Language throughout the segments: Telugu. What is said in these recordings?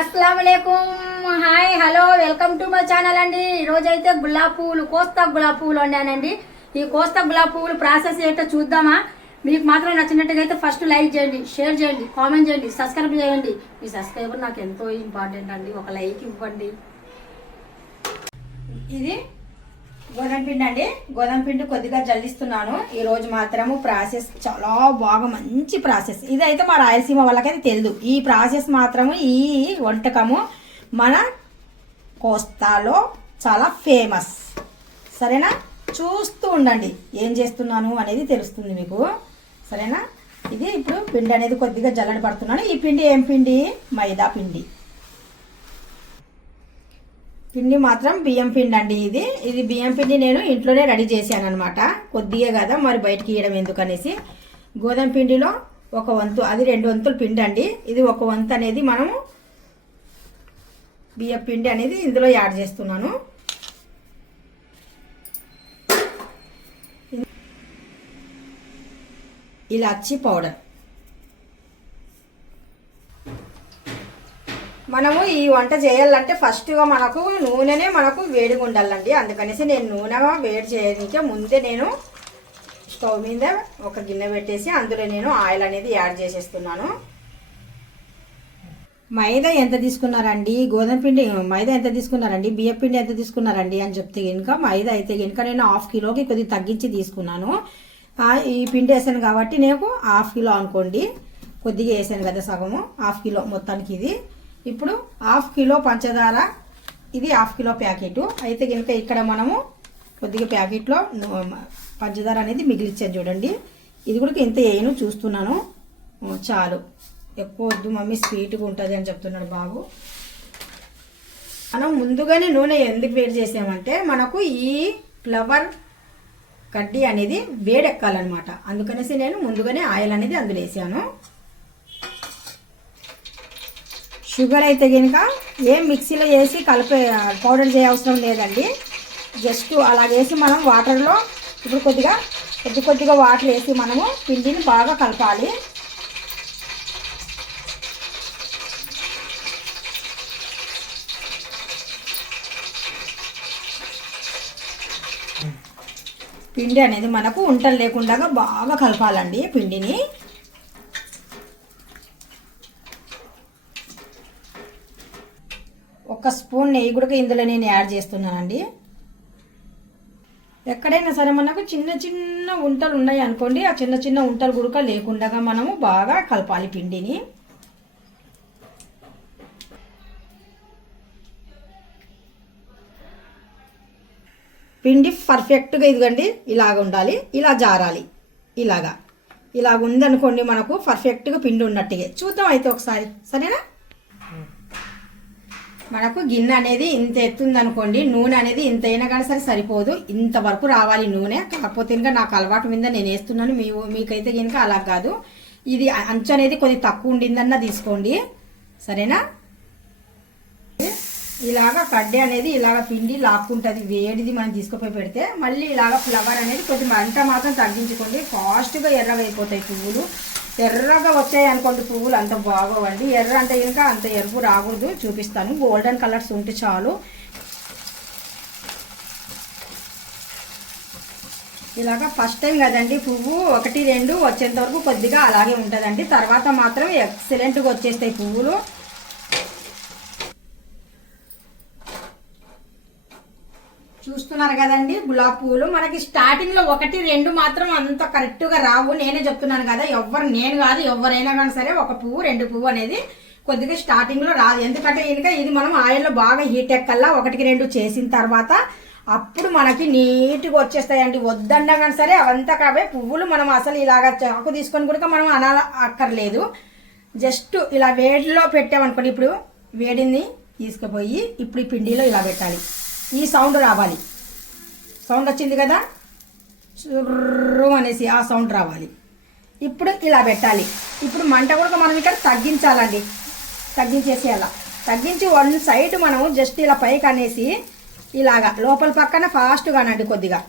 అస్సలం hi hello welcome to my channel అండి. ఈరోజు అయితే గులాబీ పువ్వులు కోస్తా గులాబ్ పువ్వులు వండానండి. ఈ కోస్తా గులాబ్ పువ్వులు ప్రాసెస్ ఏంటో చూద్దామా? మీకు మాత్రం నచ్చినట్టుగా అయితే ఫస్ట్ లైక్ చేయండి షేర్ చేయండి కామెంట్ చేయండి సబ్స్క్రైబ్ చేయండి. మీ సబ్స్క్రైబర్ నాకు ఎంతో ఇంపార్టెంట్ అండి. ఒక లైక్ ఇవ్వండి. ఇది గోధుమ పిండి అండి. గోధుమ పిండి కొద్దిగా జల్లిస్తున్నాను. ఈ రోజు మాత్రము ప్రాసెస్ చాలా బాగా మంచి ప్రాసెస్. ఇదైతే మా రాయలసీమ వాళ్ళకైతే తెలియదు ఈ ప్రాసెస్ మాత్రము ఈ వంటకము మన కోస్తాలో చాలా ఫేమస్. సరేనా? చూస్తూ ఉండండి. ఏం చేస్తున్నాను అనేది తెలుస్తుంది మీకు. సరేనా? ఇది ఇప్పుడు పిండి అనేది కొద్దిగా జల్లడి పడుతున్నాను. ఈ పిండి ఏం పిండి? మైదా పిండి. పిండి మాత్రం బియ్యం పిండి అండి ఇది. ఇది బియ్యం పిండి నేను ఇంట్లోనే రెడీ చేశాను అనమాట కొద్దిగా కదా మరి బయటికి ఇవ్వడం ఎందుకనేసి. గోధుమ పిండిలో ఒక వంతు అది రెండు వంతులు పిండి అండి ఇది ఒక వంతు అనేది మనము బియ్యం పిండి అనేది ఇందులో యాడ్ చేస్తున్నాను. ఇలాచి పౌడర్. మనము ఈ వంట చేయాలంటే ఫస్ట్గా మనకు నూనెనే మనకు వేడిగా ఉండాలండి. అందుకనేసి నేను నూనె వేడి చేయడానికే ముందే నేను స్టవ్ మీద ఒక గిన్నె పెట్టేసి అందులో నేను ఆయిల్ అనేది యాడ్ చేసేస్తున్నాను. మైదా ఎంత తీసుకున్నారండి? గోధుమ పిండి మైదా ఎంత తీసుకున్నారండి? బియ్యం పిండి ఎంత తీసుకున్నారండి అని చెప్తే కనుక మైదా అయితే కనుక నేను హాఫ్ కిలోకి కొద్దిగా తగ్గించి తీసుకున్నాను. ఈ పిండి వేసాను కాబట్టి నేను హాఫ్ కిలో అనుకోండి. కొద్దిగా వేసాను కదా సగము హాఫ్ కిలో మొత్తానికి ఇది. ఇప్పుడు హాఫ్ కిలో పంచదార ఇది హాఫ్ కిలో ప్యాకెట్. అయితే కనుక ఇక్కడ మనము కొద్దిగా ప్యాకెట్లో పంచదార అనేది మిగిలిచ్చాను చూడండి. ఇది కూడా ఇంత వేయను చూస్తున్నాను. చాలు. ఎక్కువ వద్దు మమ్మీ స్వీట్గా ఉంటుంది అని చెప్తున్నాడు బాబు. మనం ముందుగానే నూనె ఎందుకు వేడి చేసామంటే మనకు ఈ ఫ్లవర్ కడ్డీ అనేది వేడెక్కాలన్నమాట. అందుకనేసి నేను ముందుగానే ఆయిల్ అనేది అందులో వేసాను. షుగర్ అయితే కనుక ఏం మిక్సీలో వేసి కలిపే పౌడర్ చేయవసరం లేదండి. జస్ట్ అలా వేసి మనం వాటర్లో ఇప్పుడు కొద్దిగా కొద్ది కొద్దిగా వాటర్ వేసి మనము పిండిని బాగా కలపాలి. పిండి అనేది మనకు ఉంటలు లేకుండా బాగా కలపాలండి పిండిని. ఒక స్పూన్ నెయ్యి కూడా ఇందులో నేను యాడ్ చేస్తున్నానండి. ఎక్కడైనా సరే మనకు చిన్న చిన్న ఉంటలు ఉన్నాయి అనుకోండి ఆ చిన్న చిన్న ఉంటలు గుడక లేకుండా మనము బాగా కలపాలి పిండిని. పిండి పర్ఫెక్ట్గా ఇదిగండి ఇలాగ ఉండాలి ఇలా జారాలి ఇలాగా. ఇలాగ ఉందనుకోండి మనకు పర్ఫెక్ట్గా పిండి ఉన్నట్టుగా. చూద్దాం అయితే ఒకసారి సరేనా? మనకు గిన్నె అనేది ఇంత ఎత్తుంది అనుకోండి నూనె అనేది ఇంత అయినా కానీ సరే సరిపోదు. ఇంతవరకు రావాలి నూనె. కాకపోతే ఇంకా నాకు అలవాటు మీద నేను వేస్తున్నాను. మీ మీకైతే కనుక అలా కాదు. ఇది అంచు అనేది కొద్ది తక్కువ ఉండిందన్న తీసుకోండి. సరేనా? ఇలాగ కడ్డే అనేది ఇలాగ పిండి లాక్కుంటుంది. వేడిది మనం తీసుకుపోయి పెడితే మళ్ళీ ఇలాగ ఫ్లవర్ అనేది కొద్ది మంట మాత్రం తగ్గించుకోండి. ఫాస్ట్గా ఎర్రగా అయిపోతాయి పువ్వులు. ఎర్రగా వచ్చాయి అనుకోండి పువ్వులు అంత బాగోవండి. ఎర్ర అంటే ఇంకా అంత ఎరుపు రాకూడదు. చూపిస్తాను. గోల్డెన్ కలర్స్ ఉంటే చాలు. ఇలాగ ఫస్ట్ టైం కదండి పువ్వు. ఒకటి రెండు వచ్చేంత వరకు కొద్దిగా అలాగే ఉంటుందండి. తర్వాత మాత్రం ఎక్సలెంట్గా వచ్చేస్తాయి పువ్వులు. చూస్తున్నారు కదండి గులాబీ పువ్వులు. మనకి స్టార్టింగ్లో ఒకటి రెండు మాత్రం అంత కరెక్ట్గా రావు. నేనే చెప్తున్నాను కదా ఎవరు నేను కాదు ఎవరైనా కానీ సరే ఒక పువ్వు రెండు పువ్వు అనేది కొద్దిగా స్టార్టింగ్లో రాదు. ఎందుకంటే ఇంకా ఇది మనం ఆయిల్లో బాగా హీట్ ఎక్కల్లా ఒకటికి రెండు చేసిన తర్వాత అప్పుడు మనకి నీట్గా వచ్చేస్తాయండి. వద్దన్నా కానీ సరే అవంతా కావే పువ్వులు మనం అసలు ఇలాగ చాకు తీసుకొని కూడా మనం అనాల అక్కర్లేదు. జస్ట్ ఇలా వేడిలో పెట్టామనుకోండి ఇప్పుడు వేడిని తీసుకుపోయి ఇప్పుడు ఈ పిండిలో ఇలా పెట్టాలి. ఈ సౌండ్ రావాలి. సౌండ్ వచ్చింది కదా? చుర్రు అనేసి ఆ సౌండ్ రావాలి. ఇప్పుడు ఇలా పెట్టాలి. ఇప్పుడు మంట కూడా మనం ఇక్కడ తగ్గించాలండి. తగ్గించేసేయాల. తగ్గించి వన్ సైడ్ మనం జస్ట్ ఇలా పైకి అనేసి ఇలాగా లోపల పక్కన ఫాస్ట్గా అనండి కొద్దిగా.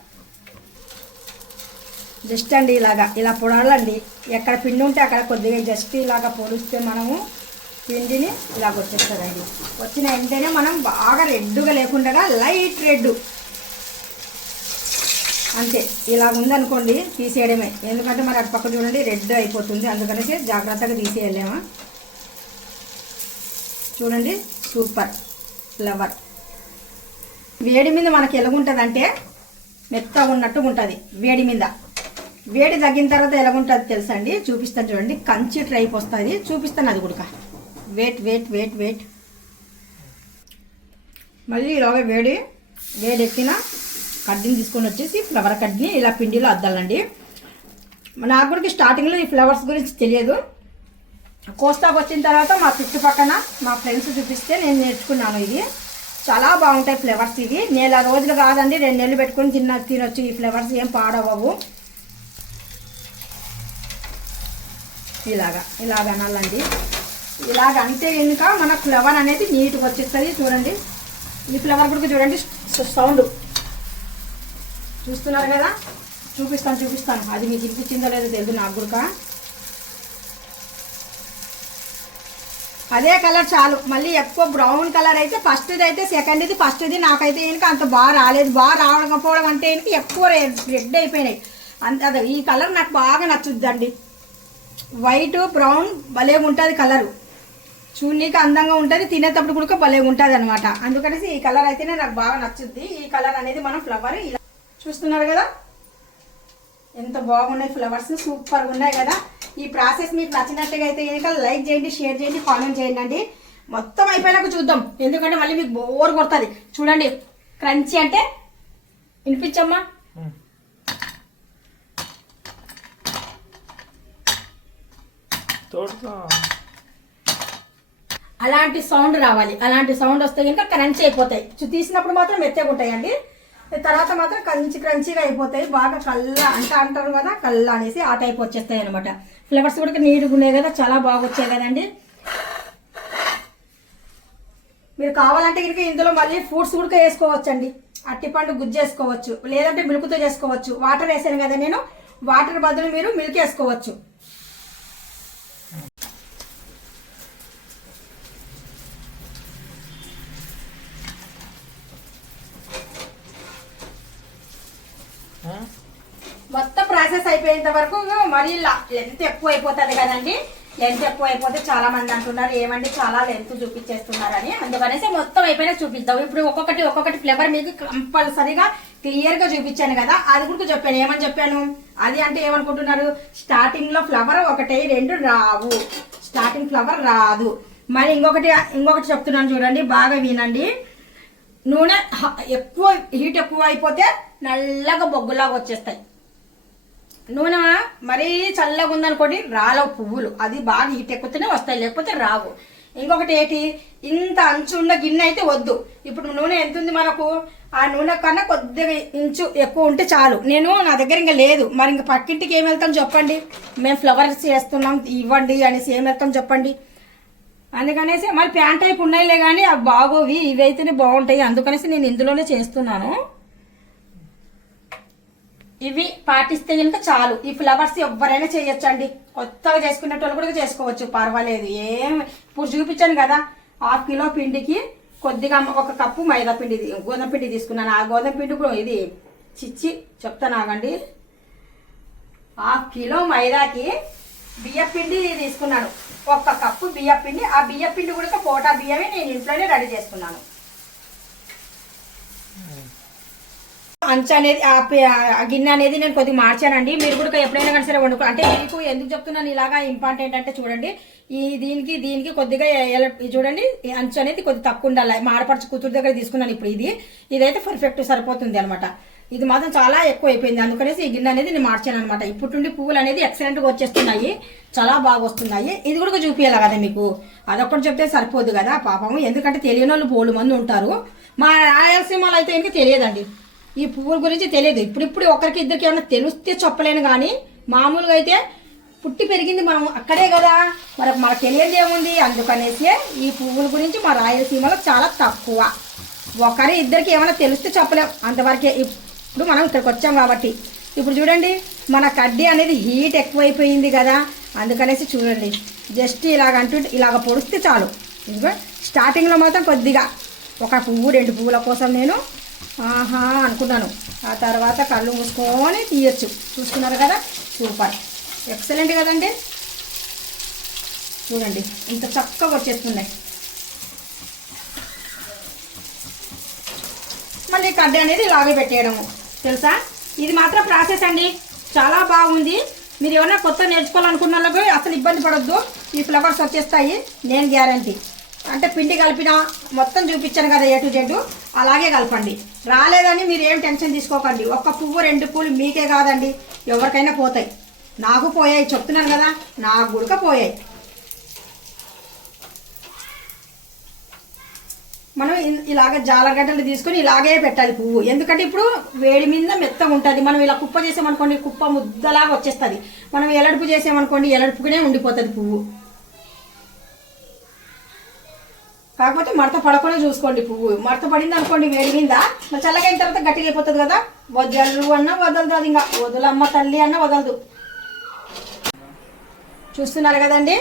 జస్ట్ అండి ఇలాగా. ఇలా పొడాలండి. ఎక్కడ పిండి ఉంటే అక్కడ కొద్దిగా జస్ట్ ఇలాగా పొడిస్తే మనము పిండిని ఇలా వచ్చేస్తుందండి. వచ్చిన వెంటనే మనం బాగా రెడ్గా లేకుండా లైట్ రెడ్ అంతే. ఇలా ఉందనుకోండి తీసేయడమే. ఎందుకంటే మరి అటు పక్క చూడండి రెడ్ అయిపోతుంది. అందుకనేసి జాగ్రత్తగా తీసేయలేమా. చూడండి సూపర్. ఫ్లవర్. వేడి మీద మనకి ఎలాగుంటుంది మెత్తగా ఉన్నట్టు ఉంటుంది వేడి మీద. వేడి తగ్గిన తర్వాత ఎలాగుంటుంది తెలుసా అండి చూపిస్తాను చూడండి. కంచి ట్రైప్ వస్తుంది. చూపిస్తాను అది కూడా. వెయిట్ వెయిట్ వెయిట్ వెయిట్ మళ్ళీ ఇలాగ వేడి వేడి కడ్డీని తీసుకొని వచ్చేసి ఫ్లవర్ కడ్డీని ఇలా పిండిలో అద్దాలండి. నాకు కూడా స్టార్టింగ్లో ఈ ఫ్లవర్స్ గురించి తెలియదు. కోస్తాకు వచ్చిన తర్వాత మా చుట్టుపక్కన మా ఫ్రెండ్స్ చూపిస్తే నేను నేర్చుకున్నాను ఇది. చాలా బాగుంటాయి ఫ్లేవర్స్ ఇవి. నెల రోజులు కాదండి రెండు నెలలు పెట్టుకుని తిన్న తినొచ్చు ఈ ఫ్లేవర్స్ ఏం పాడవవు. ఇలాగా ఇలాగ అనాలండి. ఇలాగ అంతే కనుక మన ఫ్లవర్ అనేది నీట్గా వచ్చేస్తుంది. చూడండి ఈ ఫ్లవర్ కూడా చూడండి సౌండ్. చూస్తున్నారు కదా? చూపిస్తాను చూపిస్తాను. అది మీకు వినిపించిందో లేదో తెలియదు నాకు కూడా. అదే కలర్ చాలు. మళ్ళీ ఎక్కువ బ్రౌన్ కలర్ అయితే ఫస్ట్ది అయితే సెకండ్ది ఫస్ట్ది నాకైతే కనుక అంత బాగా రాలేదు. బాగా రావకపోవడం అంటే కనుక ఎక్కువ రెడ్ అయిపోయినాయి. అంత అదే ఈ కలర్ నాకు బాగా నచ్చుద్దండి. వైట్ బ్రౌన్ భలే ఉంటుంది కలరు చూడనీకి అందంగా ఉంటుంది తినేటప్పుడు కూడా భలే ఉంటుంది అనమాట అందుకనేసి ఈ కలర్ అయితేనే నాకు బాగా నచ్చుద్ది. ఈ కలర్ అనేది మనం ఫ్లవర్ ఇలా చూస్తున్నారు కదా? ఎంత బాగున్నాయి ఫ్లవర్స్ సూపర్గా ఉన్నాయి కదా? ఈ ప్రాసెస్ మీకు నచ్చినట్టుగా అయితే కనుక లైక్ చేయండి షేర్ చేయండి కామెంట్ చేయండి అండి. మొత్తం అయిపోయినాక చూద్దాం. ఎందుకంటే మళ్ళీ మీకు బోర్ కొడుతుంది. చూడండి క్రంచీ అంటే వినిపించమ్మా. అలాంటి సౌండ్ రావాలి. అలాంటి సౌండ్ వస్తే కనుక క్రంచీ అయిపోతాయి. తీసినప్పుడు మాత్రం మెత్తగా ఉంటాయండి. తర్వాత మాత్రం కంచి క్రంచీగా అయిపోతాయి. బాగా కళ్ళ అంట అంటారు కదా కళ్ళ అనేసి ఆ టైప్ వచ్చేస్తాయి అనమాట ఫ్లవర్స్ కూడా నీట్గా ఉన్నాయి కదా చాలా బాగా వచ్చాయి కదండి. మీరు కావాలంటే కనుక ఇందులో మళ్ళీ ఫ్రూట్స్ కూడా వేసుకోవచ్చండి. అట్టిపండు గుజ్జు వేసుకోవచ్చు లేదంటే మిల్క్తో చేసుకోవచ్చు. వాటర్ వేసాను కదా నేను వాటర్ బదులు మీరు మిల్క్ వేసుకోవచ్చు మొత్తం ప్రాసెస్ అయిపోయేంత వరకు మరీ లెంత్ ఎక్కువ అయిపోతుంది కదండి. లెంత్ ఎక్కువ అయిపోతే చాలా మంది అంటున్నారు ఏమండి చాలా లెంత్ చూపించేస్తున్నారని. అందుకనేసి మొత్తం అయిపోయినా చూపిద్దాం. ఇప్పుడు ఒక్కొక్కటి ఒక్కొక్కటి ఫ్లేవర్ మీకు కంపల్సరీగా క్లియర్గా చూపించాను కదా అది కూడా చెప్పాను. ఏమని చెప్పాను? అది అంటే ఏమనుకుంటున్నారు? స్టార్టింగ్లో ఫ్లవర్ ఒకటి రెండు రావు. స్టార్టింగ్ ఫ్లవర్ రాదు. మరి ఇంకొకటి ఇంకొకటి చెప్తున్నాను చూడండి బాగా వినండి. నూనె ఎక్కువ హీట్ ఎక్కువ అయిపోతే నల్లగా బొగ్గులాగా వచ్చేస్తాయి. నూనె మరీ చల్లగా ఉందనుకోండి రాలవు పువ్వులు. అది బాగా హీట్ ఎక్కుతూనే వస్తాయి లేకపోతే రావు. ఇంకొకటి ఏంటి? ఇంత అంచు ఉన్న గిన్నె అయితే వద్దు. ఇప్పుడు నూనె ఎంత ఉంది మనకు? ఆ నూనె కన్నా కొద్దిగా ఇంచు ఎక్కువ ఉంటే చాలు. నేను నా దగ్గర ఇంకా లేదు. మరి ఇంకా పక్కింటికి ఏం వెళ్తాం చెప్పండి? మేము ఫ్లవర్స్ చేస్తున్నాం ఇవ్వండి అనేసి ఏం వెళ్తాం చెప్పండి? అందుకనేసి మరి ప్యాంట్ టైప్ ఉన్నాయిలే కానీ అవి బాగోవి ఇవి అయితేనే బాగుంటాయి. అందుకనేసి నేను ఇందులోనే చేస్తున్నాను. ఇవి పాటిస్తే కనుక చాలు. ఈ ఫ్లవర్స్ ఎవరైనా చేయొచ్చండి. కొత్తగా చేసుకునేటోళ్ళు కూడా చేసుకోవచ్చు. పర్వాలేదు. ఏం ఇప్పుడు చూపించాను కదా హాఫ్ కిలో పిండికి కొద్దిగా ఒక కప్పు మైదా పిండి గోధుమ పిండి తీసుకున్నాను. ఆ గోధుమ పిండి కూడా ఇది చిచ్చి చెప్తాను ఆగండి. హాఫ్ కిలో మైదాకి బియ్య పిండి తీసుకున్నాను. ఒక్క కప్పు బియ్య పిండి. ఆ బియ్య పిండి కూడా కోటా బియ్యమే నేను ఇంట్లోనే రెడీ చేసుకున్నాను. అంచు అనేది ఆ గిన్నె అనేది నేను కొద్దిగా మార్చానండి. మీరు కూడా ఎప్పుడైనా కానీ సరే వండుకో అంటే మీకు ఎందుకు చెప్తున్నాను ఇలాగా ఇంపార్టెంట్ అంటే చూడండి ఈ దీనికి దీనికి కొద్దిగా చూడండి ఈ అంచు అనేది కొద్దిగా తక్కువ ఉండాలి. మాడపరచు కూతురు దగ్గర తీసుకున్నాను ఇప్పుడు ఇది. ఇదైతే పర్ఫెక్ట్ సరిపోతుంది అనమాట ఇది మాత్రం చాలా ఎక్కువ అయిపోయింది. అందుకనేసి ఈ గిన్నె అనేది నేను మార్చాను అనమాట ఇప్పుడు నుండి పువ్వులు అనేది ఎక్సలెంట్గా వచ్చేస్తున్నాయి. చాలా బాగా వస్తున్నాయి. ఇది కూడా చూపించాలి కదా మీకు. అదొక్కటి చెప్తే సరిపోదు కదా పాపము ఎందుకంటే తెలియని వాళ్ళు బోళ్ళు మంది ఉంటారు. మా రాయలసీమలో అయితే ఇంకా తెలియదండి. ఈ పువ్వుల గురించి తెలియదు. ఇప్పుడిప్పుడు ఒకరికి ఇద్దరికి ఏమైనా తెలిస్తే చెప్పలేను కానీ మామూలుగా అయితే పుట్టి పెరిగింది మనం అక్కడే కదా. మరి మనకు తెలియదు ఏముంది అందుకనేసి ఈ పువ్వుల గురించి మా రాయలసీమలో చాలా తక్కువ. ఒకరి ఇద్దరికి ఏమైనా తెలిస్తే చెప్పలేం. అంతవరకే ఇప్పుడు మనం ఇక్కడికి వచ్చాం కాబట్టి. ఇప్పుడు చూడండి మన కడ్డీ అనేది హీట్ ఎక్కువైపోయింది కదా. అందుకనేసి చూడండి. జస్ట్ ఇలాగ అంటూ ఇలాగ పొడిస్తే చాలు. ఇంకా స్టార్టింగ్లో మాత్రం కొద్దిగా. ఒక పువ్వు రెండు పువ్వుల కోసం నేను ఆహా అనుకున్నాను. ఆ తర్వాత కళ్ళు మూసుకొని తీయచ్చు. చూసుకున్నారు కదా? సూపర్. ఎక్సలెంట్ కదండి? చూడండి ఇంత చక్కగా వచ్చేస్తున్నాయి మళ్ళీ కడ్డీ అనేది ఇలాగే పెట్టేయడము. తెలుసా? ఇది మాత్రం ప్రాసెస్ అండి. చాలా బాగుంది. మీరు ఏమైనా కొత్త నేర్చుకోవాలనుకున్న వాళ్ళకి అసలు ఇబ్బంది పడొద్దు. ఈ ఫ్లవర్స్ వచ్చేస్తాయి. నేను గ్యారంటీ. అంటే పిండి కలిపిన మొత్తం చూపించాను కదా ఏ టు జెడ్ అలాగే కలపండి. రాలేదని మీరు ఏం టెన్షన్ తీసుకోకండి. ఒక్క పువ్వు రెండు పూలు మీకే కాదండి. ఎవరికైనా పోతాయి. నాకు పోయాయి చెప్తున్నాను కదా నాకు గుడక పోయాయి. మనం ఇ- ఇలాగ జాలగడ్డలు తీసుకొని ఇలాగే పెట్టాలి పువ్వు. ఎందుకంటే ఇప్పుడు వేడి మీద మెత్తగా ఉంటుంది. మనం ఇలా కుప్ప చేసామనుకోండి కుప్ప ముద్దలాగా వచ్చేస్తుంది. మనం ఎలడుపు చేసామనుకోండి ఎలడుపుగానే ఉండిపోతుంది పువ్వు. కాకపోతే మడత పడకుండా చూసుకోండి పువ్వు. మడత పడింది అనుకోండి వేడిగిందా మరి చల్లగైన తర్వాత గట్టిగా అయిపోతుంది కదా? వదలు అన్న వదలదు అది ఇంకా. వదలమ్మ తల్లి అన్న వదలదు. చూస్తున్నారు కదండి?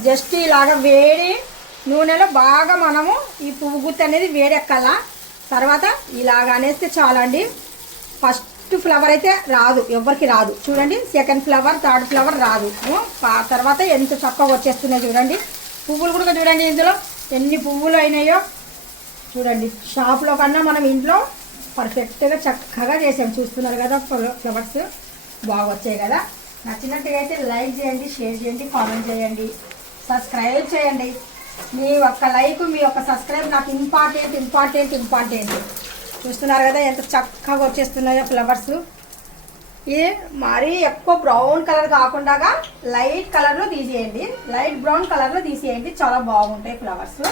జస్ట్ ఇలాగ వేడి నూనెలో బాగా మనము ఈ పువ్వు గుత్తి అనేది వేడెక్కాల. తర్వాత ఇలాగ అనేస్తే చాలండి. ఫస్ట్ ఫ్లవర్ అయితే రాదు ఎవరికి రాదు. చూడండి సెకండ్ ఫ్లవర్ థర్డ్ ఫ్లవర్ రాదు. ఆ తర్వాత ఎంత చక్కగా వచ్చేస్తున్నాయి చూడండి. పువ్వులు కూడా చూడండి ఇందులో. ఎన్ని పువ్వులు అయినాయో చూడండి. షాప్లో కన్నా మనం ఇంట్లో పర్ఫెక్ట్గా చక్కగా చేసాం. చూస్తున్నారు కదా ఫ్లవర్స్ బాగా వచ్చాయి కదా. నచ్చినట్టుగా అయితే లైక్ చేయండి షేర్ చేయండి కామెంట్ చేయండి. సబ్స్క్రైబ్ చేయండి. మీ ఒక్క లైక్ మీ ఒక్క సబ్స్క్రైబ్ నాకు ఇంపార్టెంట్ ఇంపార్టెంట్ ఇంపార్టెంట్ చూస్తున్నారు కదా ఎంత చక్కగా వచ్చేస్తున్నాయో ఫ్లవర్స్ ఇది మరీ ఎక్కువ బ్రౌన్ కలర్ కాకుండా లైట్ కలర్లో తీసేయండి. లైట్ బ్రౌన్ కలర్లో తీసేయండి. చాలా బాగుంటాయి ఫ్లవర్స్